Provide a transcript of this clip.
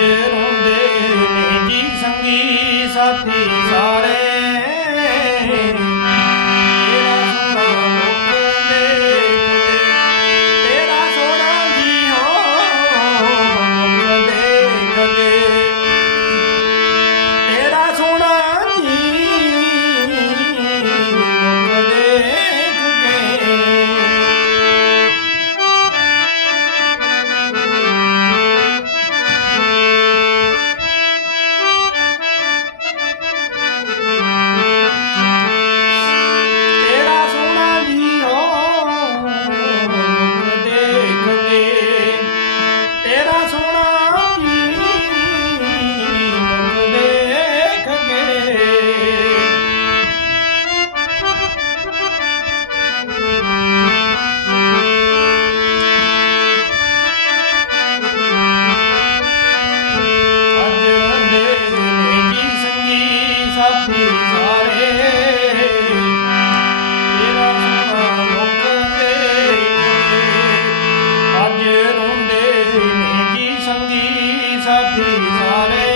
ਰੋਂਦੇ ਨੇ ਜੀ ਸੰਗੀ ਸਾਥੀ ਸਾਰੇ Hare